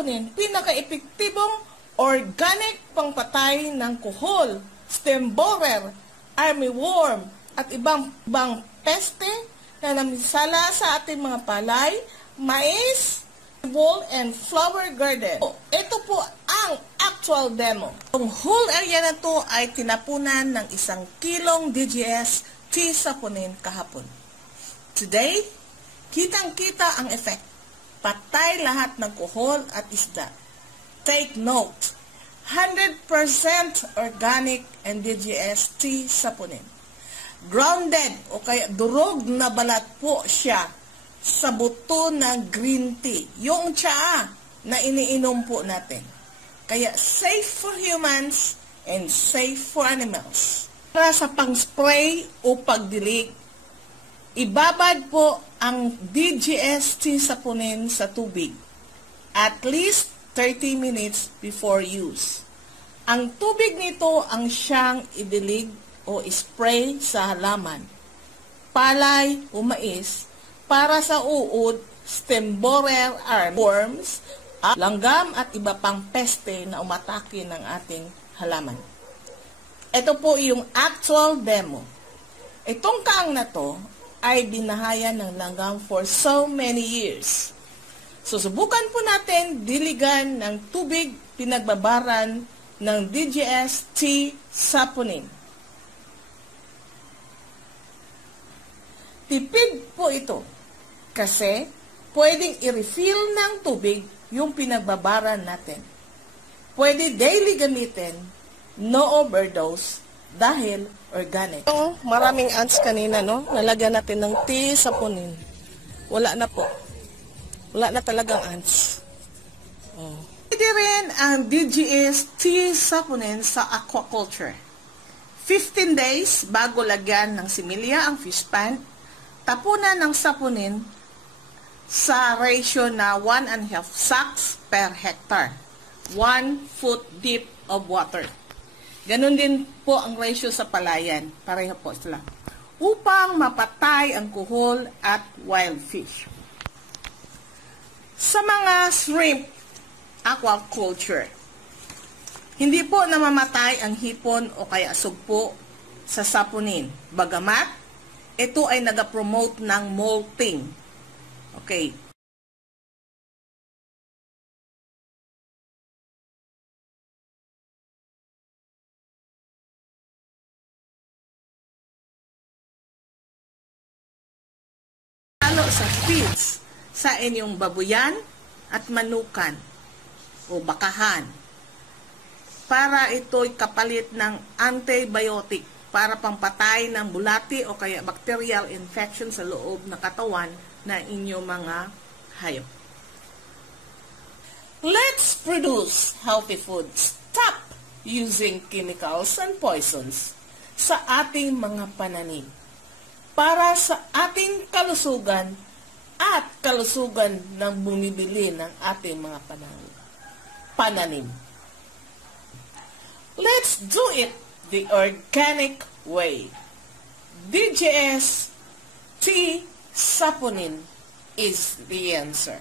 saponin, pinaka-epektibong organic pangpatay ng kuhol, stem borer, armyworm, at ibang peste na namisala sa ating mga palay, mais, wall, and flower garden. Ito po ang actual demo. Ang whole area na to ay tinapunan ng 1 kilong DGS tea saponin kahapon. Today, kitang-kita ang effect. Patay lahat ng kuhol at isda. Take note, 100% organic and DGS tea saponin. Grounded o kaya durog na balat po siya sa buto ng green tea. Yung tsaa na iniinom po natin. Kaya safe for humans and safe for animals. Para sa pang-spray o pagdilig, ibabad po ang DGS tea saponin sa tubig at least 30 minutes before use. Ang tubig nito ang siyang idilig o spray sa halaman, palay o mais, para sa uod, stem borer, armyworms, langgam at iba pang peste na umatake ng ating halaman. Ito po yung actual demo. Itong kaang na to ay binahayan ng langgam for so many years. Susubukan po natin diligan ng tubig pinagbabaran ng DGS tea saponin. Tipid po ito kasi pwedeng i-refill ng tubig yung pinagbabaran natin. Pwede daily gamitin, no overdose, dahil organic. Maraming ants kanina, no? Nalagyan natin ng tea saponin. Wala na po. Wala na talagang ants. Pwede rin ang DGS tea saponin sa aquaculture. 15 days bago lagyan ng similya ang fish pond, tapunan ng saponin sa ratio na 1.5 sacks per hectare. 1 foot deep of water. Ganon din po ang ratio sa palayan. Pareho po sila. Upang mapatay ang kuhol at wild fish. Sa mga shrimp aquaculture, hindi po namamatay ang hipon o kaya sugpo sa saponin. Bagamat, ito ay nag-promote ng molting. Okay. Lalo sa feeds sa inyong babuyan at manukan o bakahan para ito'y kapalit ng antibiotic para pampatay ng bulati o kaya bacterial infection sa loob ng katawan na inyong mga hayop. Let's produce healthy food. Stop using chemicals and poisons sa ating mga pananim para sa ating kalusugan at kalusugan ng bumibili ng ating mga pananim. Let's do it the organic way. DGS tea saponin is the answer.